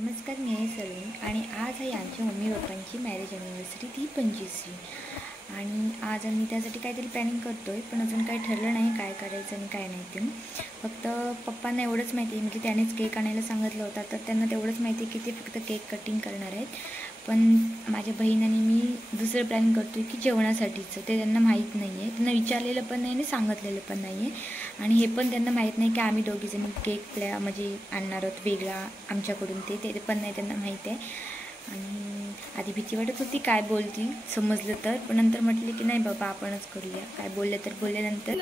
नमस्कार, मी आहे सलोनी आणि आज आहे आमच्या मम्मी पप्पांची मॅरेज ॲनिव्हर्सरी ती 25वी. आणि आज आम्ही त्यासाठी काहीतरी प्लॅनिंग करतो आहे, पण अजून काही ठरलं नाही काय करायचं आणि काय नाही ते. फक्त पप्पांना एवढंच माहिती आहे, म्हणजे त्यानेच केक आणायला सांगितलं होता, तर त्यांना तेवढंच माहिती आहे की ते फक्त केक कटिंग करणार आहेत. पण माझ्या बहीण आणि मी दुसरं प्लॅन करतो आहे की जेवणासाठीचं ते त्यांना माहीत नाही आहे. त्यांना विचारलेलं पण नाही आणि सांगितलेलं पण नाही आहे. आणि हे पण त्यांना माहीत नाही की आम्ही दोघीजणी केक म्हणजे आणणार आहोत वेगळा आमच्याकडून, ते पण नाही त्यांना माहीत आहे. आणि आधी भीती वाटत होती काय बोलती समजलं तर, पण नंतर म्हटले की नाही बाबा आपणच करूया, काय बोलले तर बोलल्यानंतर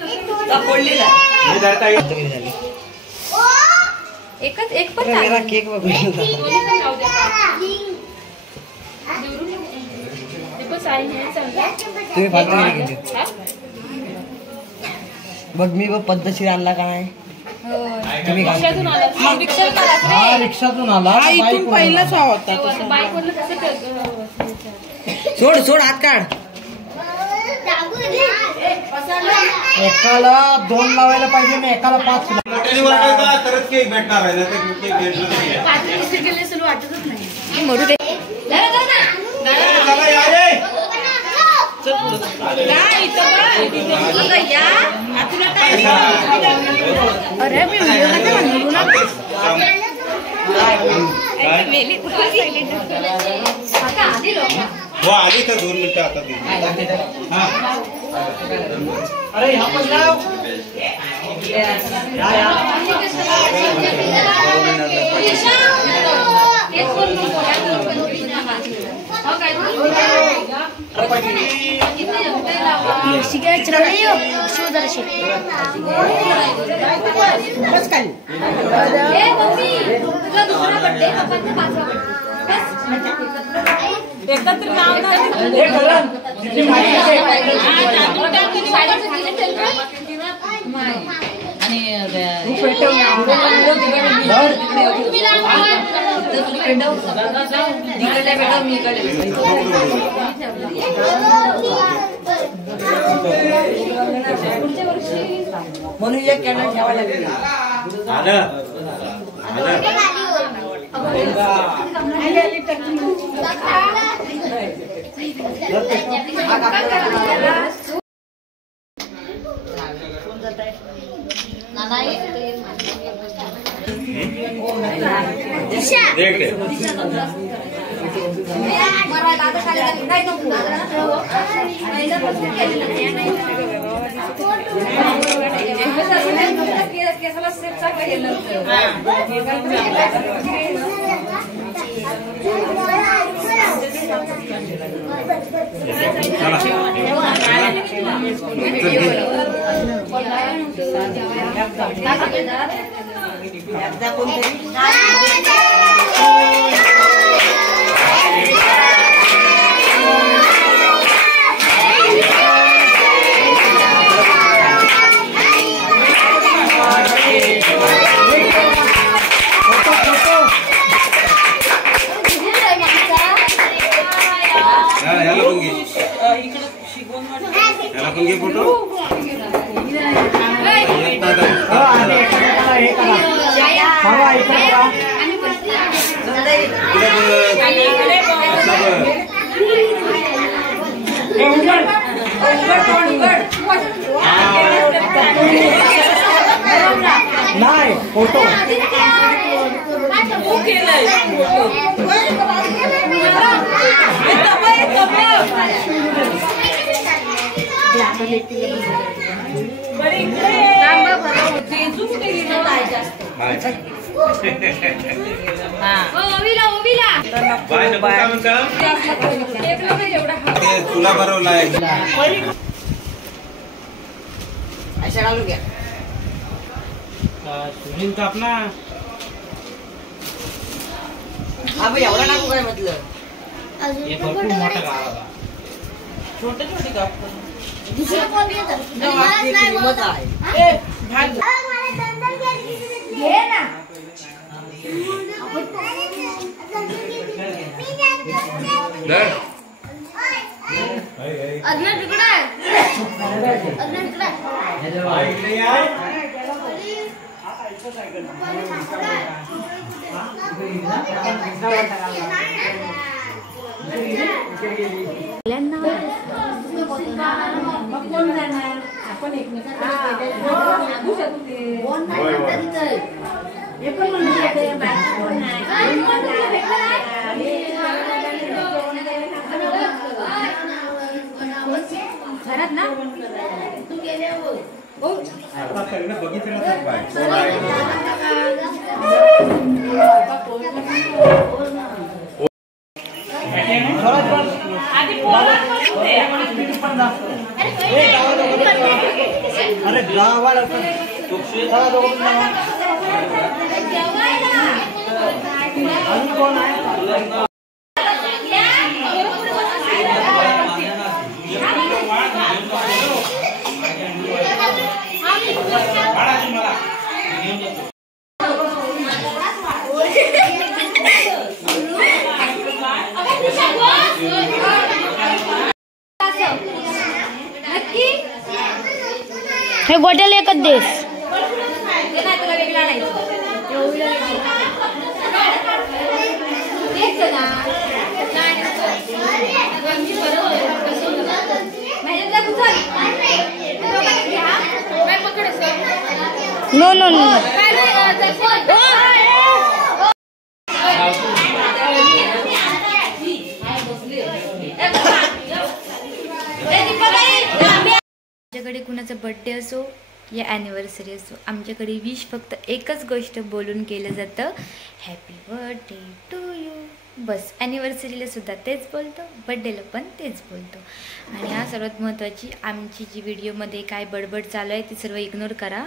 एक पण केक बघ मी पद्धतशीर आणला काय रिक्षातून आला पहिलाच होता. सोड सोड हात काढ. एकाला 2 लावायला पाहिजे ना, एकाला 5 तरच केक भेटणार आहे. वाटतच नाही मरू दे. अरे मी म्हणलो ना हो आली तर 2 मिनिटं आता अरे ह्या पण लाव. एकत्र म्हणून एक कॅन्डल ठेवायला लागेल. नाही फोटो तुला भरवलाय ऐसा घालू घ्या. सुनील कापना हा भाई एवढा टाकू काय म्हटलं. हे भरपूर मोठा गावा छोटे छोटे काप आहे. घरात ना अरे गावाला अजून कोण आहे? हे गोट्याला एकच देस नो नो नो आमच्याकडे कुणाचा बर्थडे असो या ॲनिव्हर्सरी असो, आमच्याकडे विश फक्त एकच गोष्ट बोलून केलं जातं, हॅपी बर्थडे टू यू. बस ॲनिव्हर्सरीला सुद्धा तेच बोलतो, बर्थडेला पण तेच बोलतो. आणि हा सर्वात महत्त्वाची, आमची जी व्हिडिओमध्ये काय बडबड चालू आहे ती सर्व इग्नोर करा.